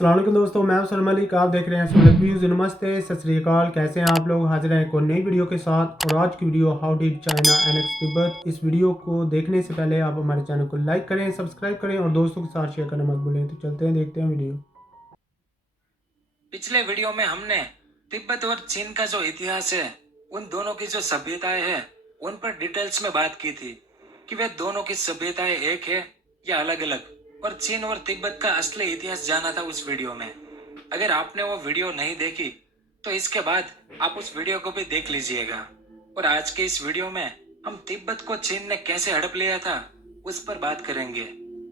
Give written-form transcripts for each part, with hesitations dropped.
अस्सलाम वालेकुम दोस्तों, मैं हूं सलमान मलिक। आप देख रहे हैं सुलग व्यूज़। नमस्ते, सत श्री अकाल। कैसे हैं आप लोग? हाजिर हैं एक और नई वीडियो के साथ। और आज की video how did China annex Tibet. इस वीडियो को देखने से पहले आप हमारे चैनल को लाइक करें, सब्सक्राइब करें और दोस्तों के साथ शेयर करना मत भूलें। तो चलते हैं, देखते हैं वीडियो। पिछले वीडियो में हमने तिब्बत और चीन का जो इतिहास है, उन दोनों की जो सभ्यताएं हैं, उन पर डिटेल्स में बात की थी कि वे दोनों की सभ्यताएं एक है या अलग अलग। और चीन और तिब्बत का असली इतिहास जाना था उस वीडियो में। अगर आपने वो वीडियो नहीं देखी तो इसके बाद आप उस वीडियो को भी देख लीजिएगा। और आज के इस वीडियो में हम तिब्बत को चीन ने कैसे हड़प लिया था उस पर बात करेंगे।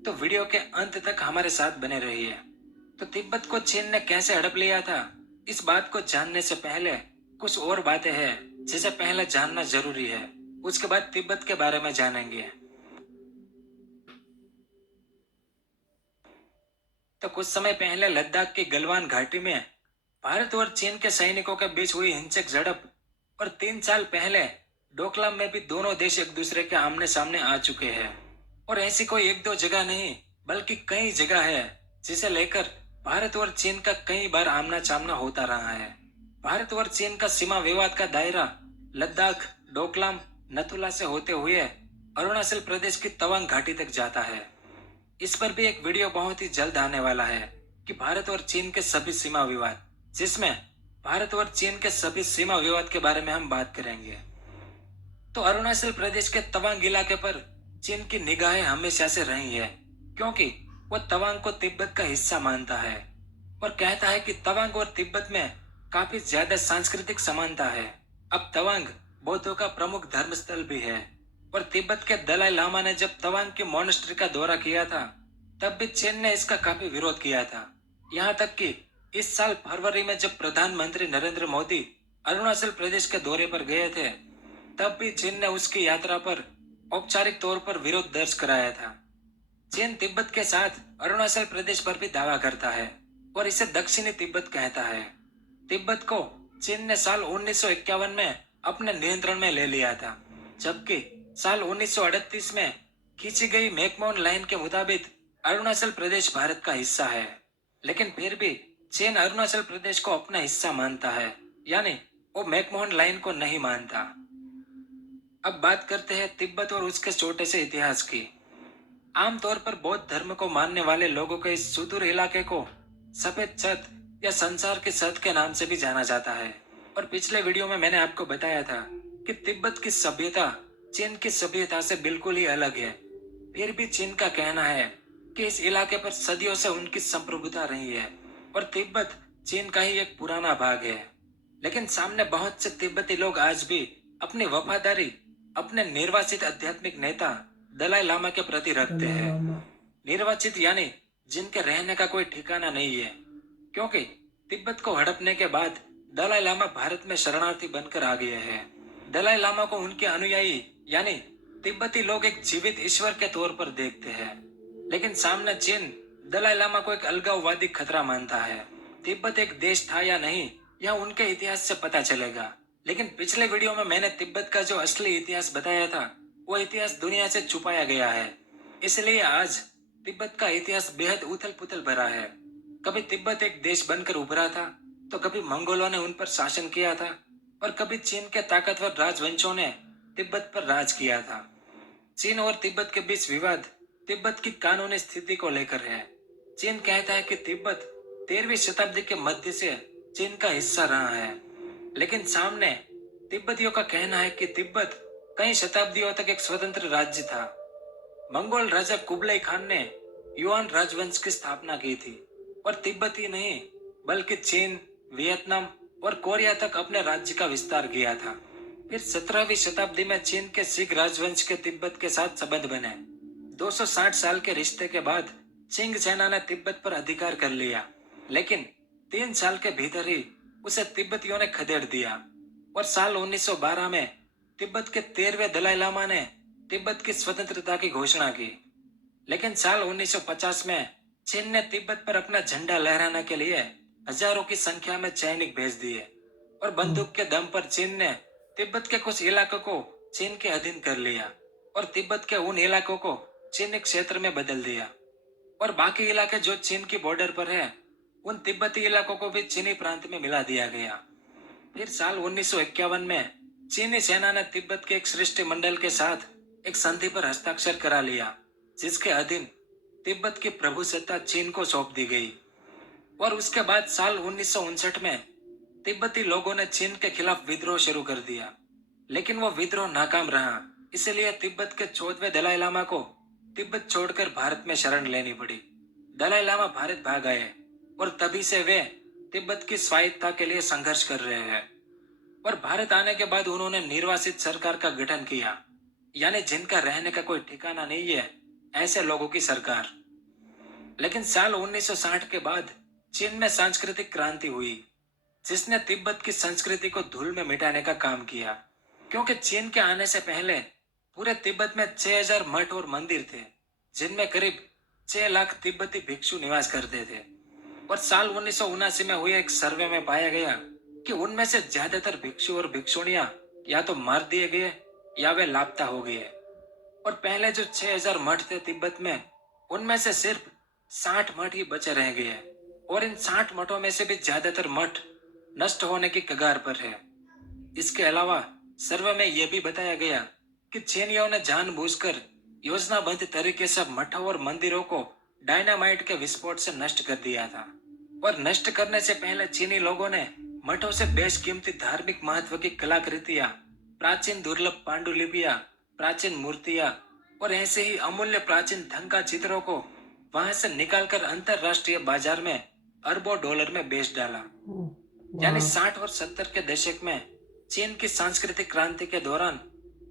तो वीडियो के अंत तक हमारे साथ बने रहिए। तो तिब्बत को चीन ने कैसे हड़प लिया था, इस बात को जानने से पहले कुछ और बातें हैं जिसे पहले जानना जरूरी है। उसके बाद तिब्बत के बारे में जानेंगे। तो कुछ समय पहले लद्दाख की गलवान घाटी में भारत और चीन के सैनिकों के बीच हुई हिंसक झड़प। और 3 साल पहले डोकलाम में भी दोनों देश एक दूसरे के आमने सामने आ चुके हैं। और ऐसी कोई एक दो जगह नहीं, बल्कि कई जगह है जिसे लेकर भारत और चीन का कई बार आमना सामना होता रहा है। भारत और चीन का सीमा विवाद का दायरा लद्दाख, डोकलाम, नथुला से होते हुए अरुणाचल प्रदेश की तवांग घाटी तक जाता है। इस पर भी एक वीडियो बहुत ही जल्द आने वाला है कि भारत और चीन के सभी सीमा विवाद, जिसमें भारत और चीन के सभी सीमा विवाद के बारे में हम बात करेंगे। तो अरुणाचल प्रदेश के तवांग इलाके पर चीन की निगाहें हमेशा से रही है, क्योंकि वो तवांग को तिब्बत का हिस्सा मानता है और कहता है कि तवांग और तिब्बत में काफी ज्यादा सांस्कृतिक समानता है। अब तवांग बौद्धों का प्रमुख धर्म स्थल भी है। और तिब्बत के दलाई लामा ने जब तवांग की मोनेस्ट्री का दौरा किया था, तब भी चीन ने इसका काफी विरोध किया था। यहाँ तक कि इस साल फरवरी में जब प्रधानमंत्री नरेंद्र मोदी अरुणाचल प्रदेश के दौरे पर गए थे, तब भी चीन ने उसकी यात्रा पर औपचारिक तौर पर विरोध दर्ज कराया था। चीन तिब्बत के साथ अरुणाचल प्रदेश पर भी दावा करता है और इसे दक्षिणी तिब्बत कहता है। तिब्बत को चीन ने साल 1951 में अपने नियंत्रण में ले लिया था, जबकि साल 1938 में खींची गई मैकमोहन लाइन के मुताबिक अरुणाचल प्रदेश भारत का हिस्सा है। लेकिन फिर भी चीन अरुणाचल प्रदेश को अपना हिस्सा मानता है, यानी वो मैकमोहन लाइन को नहीं मानता। अब बात करते हैं तिब्बत और उसके छोटे से इतिहास की। आमतौर पर बौद्ध धर्म को मानने वाले लोगों के इस सुदूर इलाके को सफेद छत या संसार की छत के नाम से भी जाना जाता है। और पिछले वीडियो में मैंने आपको बताया था कि तिब्बत की सभ्यता चीन की सभ्यता से बिल्कुल ही अलग है। फिर भी चीन का कहना है कि इस इलाके पर सदियों से उनकी संप्रभुता रही है और तिब्बत चीन का ही एक पुराना भाग है। लेकिन सामने बहुत से तिब्बती लोग आज भी अपनी वफादारी अपने निर्वाचित आध्यात्मिक नेता दलाई लामा के प्रति रखते दलाई हैं। लामा। निर्वाचित यानी जिनके रहने का कोई ठिकाना नहीं है, क्योंकि तिब्बत को हड़पने के बाद दलाई लामा भारत में शरणार्थी बनकर आ गए हैं। दलाई लामा को उनके अनुयायी यानी तिब्बती लोग एक जीवित ईश्वर के तौर पर देखते हैं। लेकिन सामने चीन दलाई लामा को एक अलगाववादी खतरा मानता है। तिब्बत एक देश था या नहीं, यह उनके इतिहास से पता चलेगा। लेकिन पिछले वीडियो में मैंने तिब्बत का जो असली इतिहास बताया था, वो इतिहास दुनिया से छुपाया गया है। इसलिए आज तिब्बत का इतिहास बेहद उथल पुथल भरा है। कभी तिब्बत एक देश बनकर उभरा था, तो कभी मंगोलों ने उन पर शासन किया था और कभी चीन के ताकतवर राजवंशों ने तिब्बत पर राज किया था। चीन और तिब्बत के बीच विवाद तिब्बत की कानूनी स्थिति को लेकर है। चीन कहता है कि तिब्बत 13वीं शताब्दी के मध्य से चीन का हिस्सा रहा है। लेकिन सामने तिब्बतियों का कहना है कि तिब्बत कई शताब्दियों तक एक स्वतंत्र राज्य था। मंगोल राजा कुबलाई खान ने युआन राजवंश की स्थापना की थी और तिब्बत ही नहीं, बल्कि चीन, वियतनाम और कोरिया तक अपने राज्य का विस्तार किया था। फिर 17वीं शताब्दी में चीन के सिख राजवंश के तिब्बत के साथ संबंध बने। 260 साल के रिश्ते के बाद चिंग सेना ने तिब्बत पर अधिकार कर लिया, लेकिन 3 साल के भीतर ही उसे तिब्बतियों ने खदेड़ दिया। और साल 1912 में तिब्बत के 13वें दलाई लामा ने तिब्बत की स्वतंत्रता की घोषणा की। लेकिन साल 1950 में चीन ने तिब्बत पर अपना झंडा लहराने के लिए हजारों की संख्या में सैनिक भेज दिए और बंदूक के दम पर चीन ने तिब्बत के कुछ इलाकों को चीन के अधीन कर लिया और तिब्बत के उन इलाकों को चीनी क्षेत्र में बदल दिया। और बाकी इलाके जो चीन की बॉर्डर पर है, उन तिब्बती इलाकों को भी चीनी प्रांत में मिला दिया गया। फिर साल 1951 में चीनी सेना ने तिब्बत के एक शिष्टमंडल के साथ एक संधि पर हस्ताक्षर करा लिया, जिसके अधीन तिब्बत की प्रभुसत्ता चीन को सौंप दी गई। और उसके बाद साल 1959 में तिब्बती लोगों ने चीन के खिलाफ विद्रोह शुरू कर दिया, लेकिन वो विद्रोह नाकाम रहा। इसलिए तिब्बत के 14वें दलाई लामा को तिब्बत छोड़कर भारत में शरण लेनी पड़ी। दलाई लामा भारत भाग आए और तभी से वे तिब्बत की स्वायत्तता के लिए संघर्ष कर रहे हैं। और भारत आने के बाद उन्होंने निर्वासित सरकार का गठन किया, यानी जिनका रहने का कोई ठिकाना नहीं है, ऐसे लोगों की सरकार। लेकिन साल 1960 के बाद चीन में सांस्कृतिक क्रांति हुई, जिसने तिब्बत की संस्कृति को धूल में मिटाने का काम किया। क्योंकि चीन के आने से पहले पूरे तिब्बत में 6000 मठ और मंदिर थे, जिनमें करीब 6 लाख तिब्बती भिक्षु निवास करते थे। और साल 1979 में हुए एक सर्वे में पाया गया कि उनमें से ज्यादातर भिक्षु और भिक्षुणियां या तो मार दिए गए या वे लापता हो गए। और पहले जो 6000 मठ थे तिब्बत में, उनमें से सिर्फ 60 मठ ही बचे रह गए। और इन 60 मठों में से भी ज्यादातर मठ नष्ट होने की कगार पर है। इसके अलावा सर्वे में यह भी बताया गया कि चीनियों ने जानबूझकर योजनाबद्ध तरीके से मठों और मंदिरों को डायनामाइट के विस्फोट से नष्ट कर दिया था। और नष्ट करने से पहले चीनी लोगों ने मठों से बेशकीमती धार्मिक महत्व की कलाकृतियां, प्राचीन दुर्लभ पांडुलिपियां, प्राचीन मूर्तियां और ऐसे ही अमूल्य प्राचीन धन का चित्रों को वहां से निकालकर अंतरराष्ट्रीय बाजार में अरबों डॉलर में बेच डाला। यानी 60 और 70 के दशक में चीन की सांस्कृतिक क्रांति के दौरान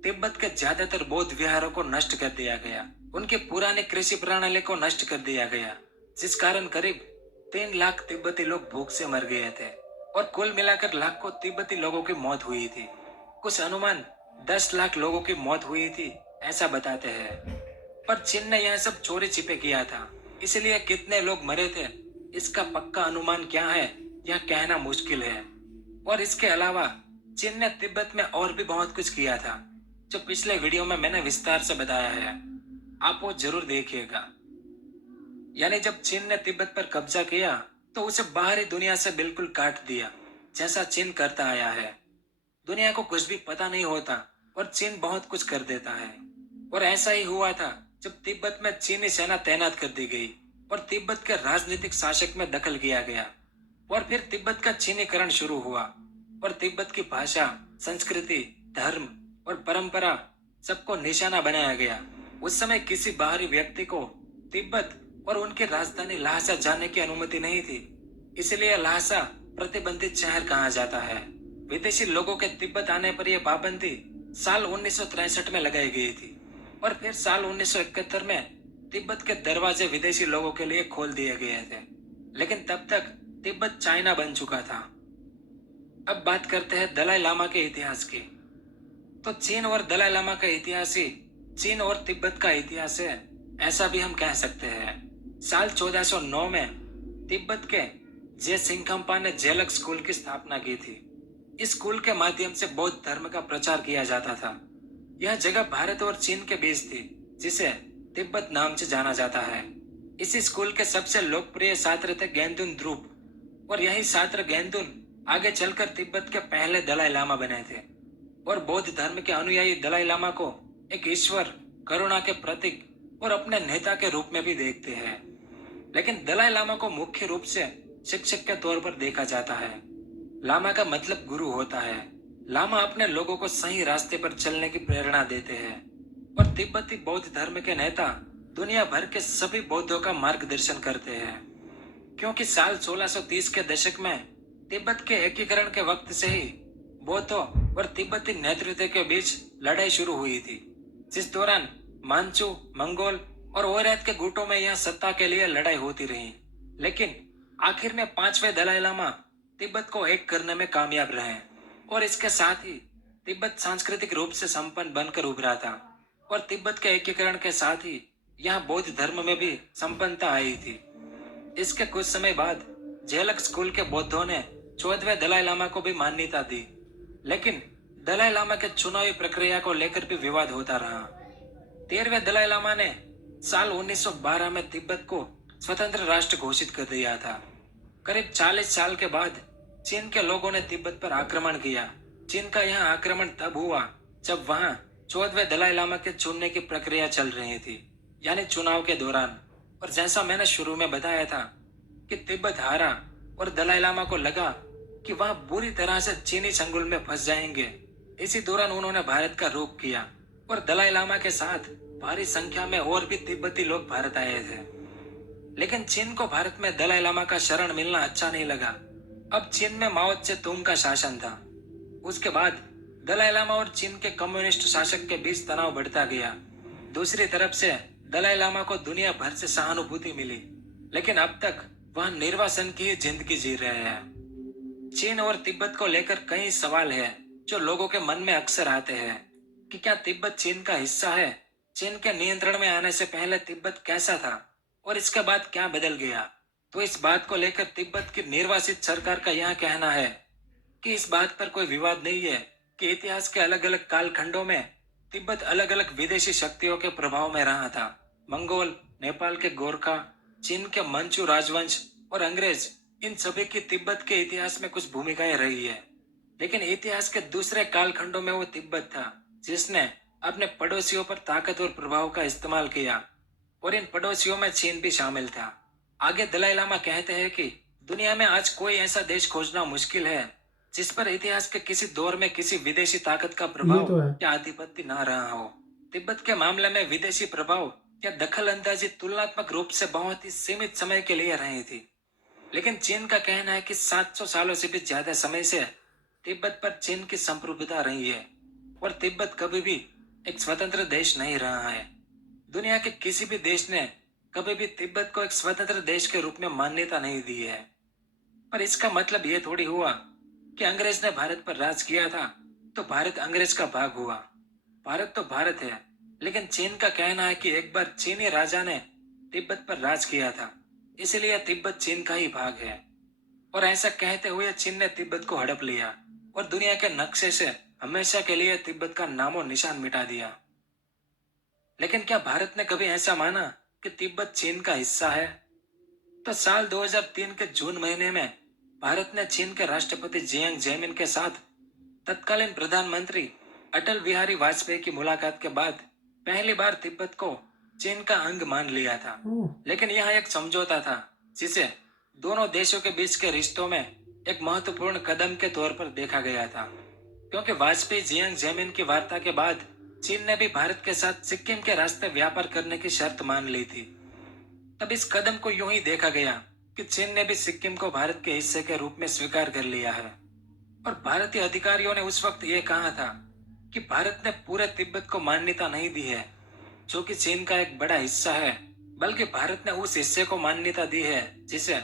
तिब्बत के ज्यादातर बौद्ध विहारों को नष्ट कर दिया गया। उनकी पुरानी कृषि प्रणाली को नष्ट कर दिया गया, जिस कारण करीब 3 लाख तिब्बती लोग भूख से मर गए थे। और कुल मिलाकर लाखों तिब्बती लोगों की मौत हुई थी। कुछ अनुमान 10 लाख लोगों की मौत हुई थी, ऐसा बताते हैं। पर चीन ने यह सब चोरी छिपे किया था, इसलिए कितने लोग मरे थे इसका पक्का अनुमान क्या है यह कहना मुश्किल है। और इसके अलावा चीन ने तिब्बत में और भी बहुत कुछ किया था, जो पिछले वीडियो में मैंने विस्तार से बताया है, आप वो जरूर देखिएगा। यानी जब चीन ने तिब्बत पर कब्जा किया तो उसे बाहरी दुनिया से बिल्कुल काट दिया, जैसा चीन करता आया है। दुनिया को कुछ भी पता नहीं होता और चीन बहुत कुछ कर देता है। और ऐसा ही हुआ था जब तिब्बत में चीनी सेना तैनात कर दी गई और तिब्बत के राजनीतिक शासक में दखल किया गया। और फिर तिब्बत का चीनीकरण शुरू हुआ और तिब्बत की भाषा, संस्कृति, धर्म और परंपरा सबको निशाना बनाया गया। उस समय किसी बाहरी व्यक्ति को तिब्बत और उनकी राजधानी ल्हासा जाने की अनुमति नहीं थी, इसलिए ल्हासा प्रतिबंधित शहर कहा जाता है। विदेशी लोगों के तिब्बत आने पर यह पाबंदी साल 1963 में लगाई गई थी। और फिर साल 1971 में तिब्बत के दरवाजे विदेशी लोगों के लिए खोल दिए गए थे, लेकिन तब तक तिब्बत चाइना बन चुका था। अब बात करते हैं दलाई लामा के इतिहास की। तो चीन और दलाई लामा का इतिहास ही चीन और तिब्बत का इतिहास है, ऐसा भी हम कह सकते हैं। साल 1409 में तिब्बत के जे सिंघम्पा ने जेलक स्कूल की स्थापना की थी। इस स्कूल के माध्यम से बौद्ध धर्म का प्रचार किया जाता था। यह जगह भारत और चीन के बीच थी, जिसे तिब्बत नाम से जाना जाता है। इसी स्कूल के सबसे लोकप्रिय छात्र थे गेंदुन द्रुप, और यही छात्र गेंदुन आगे चलकर तिब्बत के पहले दलाई लामा बने थे। और बौद्ध धर्म के अनुयायी दलाई लामा को एक ईश्वर, करुणा के प्रतीक और अपने नेता के रूप में भी देखते हैं। लेकिन दलाई लामा को मुख्य रूप से शिक्षक के तौर पर देखा जाता है। लामा का मतलब गुरु होता है। लामा अपने लोगों को सही रास्ते पर चलने की प्रेरणा देते हैं। और तिब्बती बौद्ध धर्म के नेता दुनिया भर के सभी बौद्धों का मार्गदर्शन करते हैं। क्योंकि साल 1630 के दशक में तिब्बत के एकीकरण के वक्त से ही बौद्धों और तिब्बती नेतृत्व के बीच लड़ाई शुरू हुई थी, जिस दौरान मांचू, मंगोल और ओयरैत के गुटों में यह सत्ता के लिए लड़ाई होती रही। लेकिन आखिर में 5वें दलाई लामा तिब्बत को एक करने में कामयाब रहे, और इसके साथ ही तिब्बत सांस्कृतिक रूप से संपन्न बनकर उभरा था। और तिब्बत के एकीकरण के साथ ही यहाँ बौद्ध धर्म में भी संपन्नता आई थी। इसके कुछ समय बाद जेलक स्कूल के बौद्धों ने 14वें दलाई लामा को भी मान्यता दी, लेकिन दलाई लामा के चुनावी प्रक्रिया को लेकर भी विवाद होता रहा। 13वें दलाई लामा ने साल 1912 में तिब्बत को स्वतंत्र राष्ट्र घोषित कर दिया था। करीब 40 साल के बाद चीन के लोगों ने तिब्बत पर आक्रमण किया। चीन का यह आक्रमण तब हुआ जब वहां 14वें दलाई लामा के चुनने की प्रक्रिया चल रही थी, यानी चुनाव के दौरान। और जैसा मैंने शुरू में बताया था कि तिब्बत हारा और दलाई लामा को लगा कि वह बुरी तरह से चीनी चंगुल में फंस जाएंगे। इसी दौरान उन्होंने भारत का रुख किया और दलाई लामा के साथ भारी संख्या में और भी तिब्बती लोग भारत आए थे। लेकिन चीन को भारत में दलाई लामा का शरण मिलना अच्छा नहीं लगा। अब चीन में माओ त्से तुंग का शासन था। उसके बाद दलाई लामा और चीन के कम्युनिस्ट शासक के बीच तनाव बढ़ता गया। दूसरी तरफ से दलाई लामा को दुनिया भर से सहानुभूति मिली, लेकिन अब तक वह निर्वासन की ही जिंदगी जी रहे हैं। चीन और तिब्बत को लेकर कई सवाल है जो लोगों के मन में अक्सर आते हैं कि क्या तिब्बत चीन का हिस्सा है? चीन के नियंत्रण में आने से पहले तिब्बत कैसा था और इसके बाद क्या बदल गया? तो इस बात को लेकर तिब्बत की निर्वासित सरकार का यह कहना है कि इस बात पर कोई विवाद नहीं है कि इतिहास के अलग अलग कालखंडों में तिब्बत अलग अलग विदेशी शक्तियों के प्रभाव में रहा था। मंगोल, नेपाल के गोरखा, चीन के मंचू राजवंश और अंग्रेज, इन सभी की तिब्बत के इतिहास में कुछ भूमिकाएं रही है। लेकिन इतिहास के दूसरे कालखंडों में वो तिब्बत था जिसने अपने पड़ोसियों पर ताकत और प्रभाव का इस्तेमाल किया, और इन पड़ोसियों में चीन भी शामिल था। आगे दलाई लामा कहते हैं कि दुनिया में आज कोई ऐसा देश खोजना मुश्किल है जिस पर इतिहास के किसी दौर में किसी विदेशी ताकत का ये प्रभाव तो है। या आधिपत्य ना रहा हो। तिब्बत के मामले में विदेशी प्रभाव या दखल अंदाजी तुलनात्मक रूप से बहुत ही सीमित समय के लिए रही थी। लेकिन चीन का कहना है कि 700 सालों से भी ज्यादा समय से तिब्बत पर चीन की संप्रभुता रही है और तिब्बत कभी भी एक स्वतंत्र देश नहीं रहा है। दुनिया के किसी भी देश ने कभी भी तिब्बत को एक स्वतंत्र देश के रूप में मान्यता नहीं दी है। पर इसका मतलब ये थोड़ी हुआ कि अंग्रेज ने भारत पर राज किया था तो भारत अंग्रेज का भाग हुआ। भारत तो भारत है, लेकिन चीन का कहना है कि एक बार चीनी राजा ने तिब्बत पर राज किया था, इसलिए तिब्बत चीन का ही भाग है। और ऐसा कहते हुए चीन ने तिब्बत को हड़प लिया और दुनिया के नक्शे से हमेशा के लिए तिब्बत का नामो निशान मिटा दिया। लेकिन क्या भारत ने कभी ऐसा माना कि तिब्बत चीन का हिस्सा है? तो साल 2003 के जून महीने में भारत ने चीन के राष्ट्रपति जियांग जेमिन के साथ तत्कालीन प्रधानमंत्री अटल बिहारी वाजपेयी की मुलाकात के बाद पहली बार तिब्बत को चीन का अंग मान लिया था। ओह, लेकिन यह एक समझौता था जिसे दोनों देशों के बीच के रिश्तों में एक महत्वपूर्ण कदम के तौर पर देखा गया था, क्योंकि वाजपेयी जियांग जेमिन की वार्ता के बाद चीन ने भी भारत के साथ सिक्किम के रास्ते व्यापार करने की शर्त मान ली थी। तब इस कदम को यूं ही देखा गया कि चीन ने भी सिक्किम को भारत के हिस्से के रूप में स्वीकार कर लिया है। और भारतीय अधिकारियों ने उस वक्त ये कहा था कि भारत ने पूरे तिब्बत को मान्यता नहीं दी है जो कि चीन का एक बड़ा हिस्सा है, बल्कि भारत ने उस हिस्से को मान्यता दी है जिसे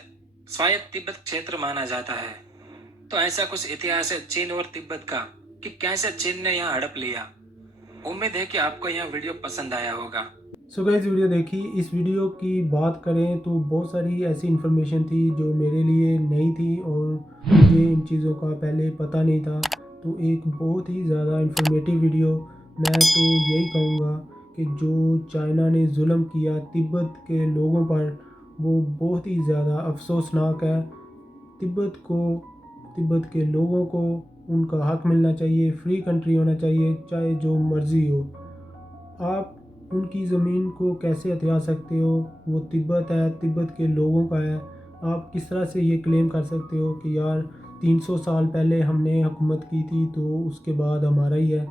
स्वायत्त तिब्बत क्षेत्र माना जाता है। तो ऐसा कुछ इतिहास है चीन और तिब्बत का कि कैसे चीन ने यहाँ हड़प लिया। उम्मीद है कि आपको यह वीडियो पसंद आया होगा। सो गाइस, वीडियो देखी। इस वीडियो की बात करें तो बहुत सारी ऐसी इन्फॉर्मेशन थी जो मेरे लिए नई थी और मुझे इन चीज़ों का पहले पता नहीं था। तो एक बहुत ही ज़्यादा इन्फॉर्मेटिव वीडियो। मैं तो यही कहूँगा कि जो चाइना ने जुल्म किया तिब्बत के लोगों पर, वो बहुत ही ज़्यादा अफसोसनाक है। तिब्बत के लोगों को उनका हक मिलना चाहिए, फ्री कंट्री होना चाहिए, चाहे जो मर्ज़ी हो। आप उनकी ज़मीन को कैसे हथिया सकते हो? वो तिब्बत है, तिब्बत के लोगों का है। आप किस तरह से ये क्लेम कर सकते हो कि यार 300 साल पहले हमने हुकूमत की थी तो उसके बाद हमारा ही है?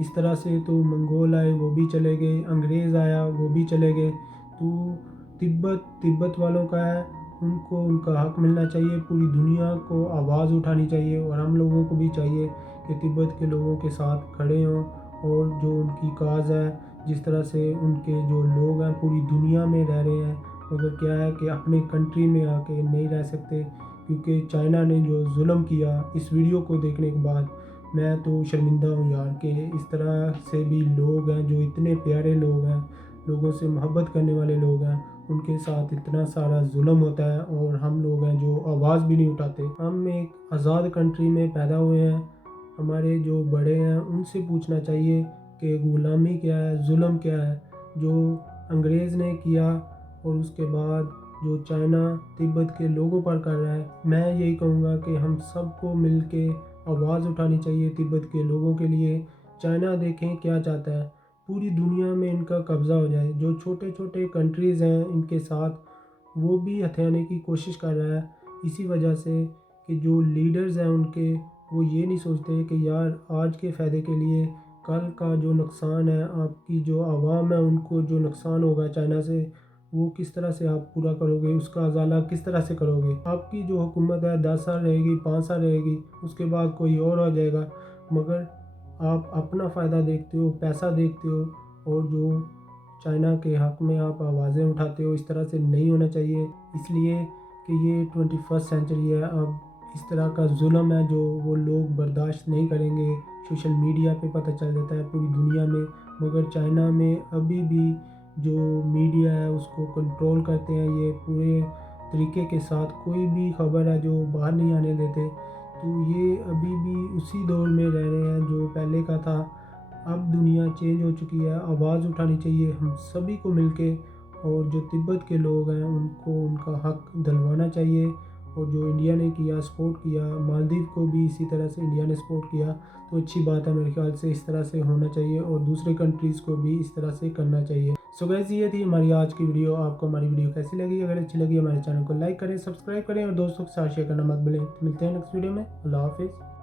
इस तरह से तो मंगोल आए वो भी चले गए, अंग्रेज़ आया वो भी चले गए। तो तिब्बत वालों का है, उनको उनका हक मिलना चाहिए। पूरी दुनिया को आवाज़ उठानी चाहिए और हम लोगों को भी चाहिए कि तिब्बत के लोगों के साथ खड़े हों और जो उनकी काज है, जिस तरह से उनके जो लोग हैं पूरी दुनिया में रह रहे हैं, मगर क्या है कि अपने कंट्री में आके नहीं रह सकते क्योंकि चाइना ने जो जुल्म किया। इस वीडियो को देखने के बाद मैं तो शर्मिंदा हूँ यार कि इस तरह से भी लोग हैं जो इतने प्यारे लोग हैं, लोगों से मोहब्बत करने वाले लोग हैं, उनके साथ इतना सारा जुल्म होता है और हम लोग हैं जो आवाज़ भी नहीं उठाते। हम एक आज़ाद कंट्री में पैदा हुए हैं, हमारे जो बड़े हैं उनसे पूछना चाहिए कि गुलामी क्या है, जुल्म क्या है जो अंग्रेज़ ने किया और उसके बाद जो चाइना तिब्बत के लोगों पर कर रहा है। मैं यही कहूँगा कि हम सबको मिल के आवाज़ उठानी चाहिए तिब्बत के लोगों के लिए। चाइना देखें क्या चाहता है, पूरी दुनिया में इनका कब्ज़ा हो जाए। जो छोटे छोटे कंट्रीज़ हैं इनके साथ वो भी हथियाने की कोशिश कर रहा है, इसी वजह से कि जो लीडर्स हैं उनके, वो ये नहीं सोचते कि यार आज के फ़ायदे के लिए कल का जो नुकसान है, आपकी जो आवाम है उनको जो नुकसान होगा चाइना से, वो किस तरह से आप पूरा करोगे, उसका अजाला किस तरह से करोगे। आपकी जो हुकूमत है 10 साल रहेगी, 5 साल रहेगी, उसके बाद कोई और हो जाएगा, मगर आप अपना फ़ायदा देखते हो, पैसा देखते हो, और जो चाइना के हक़ में आप आवाज़ें उठाते हो। इस तरह से नहीं होना चाहिए, इसलिए कि ये 21st सेंचुरी है। अब इस तरह का जुल्म है जो वो लोग बर्दाश्त नहीं करेंगे। सोशल मीडिया पे पता चल जाता है पूरी दुनिया में, मगर चाइना में अभी भी जो मीडिया है उसको कंट्रोल करते हैं ये पूरे तरीके के साथ। कोई भी खबर है जो बाहर नहीं आने देते, तो ये अभी भी उसी दौर में रह रहे हैं जो पहले का था। अब दुनिया चेंज हो चुकी है, आवाज़ उठानी चाहिए हम सभी को मिलके, और जो तिब्बत के लोग हैं उनको उनका हक दिलवाना चाहिए। और जो इंडिया ने किया, सपोर्ट किया, मालदीव को भी इसी तरह से इंडिया ने सपोर्ट किया, तो अच्छी बात है। मेरे ख्याल से इस तरह से होना चाहिए और दूसरे कंट्रीज़ को भी इस तरह से करना चाहिए। सो गाइस, ये थी हमारी आज की वीडियो। आपको हमारी वीडियो कैसी लगी? अगर अच्छी लगी हमारे चैनल को लाइक करें, सब्सक्राइब करें और दोस्तों के साथ शेयर करना मत भूलें। मिलते हैं नेक्स्ट वीडियो में। अल्लाह हाफिज़।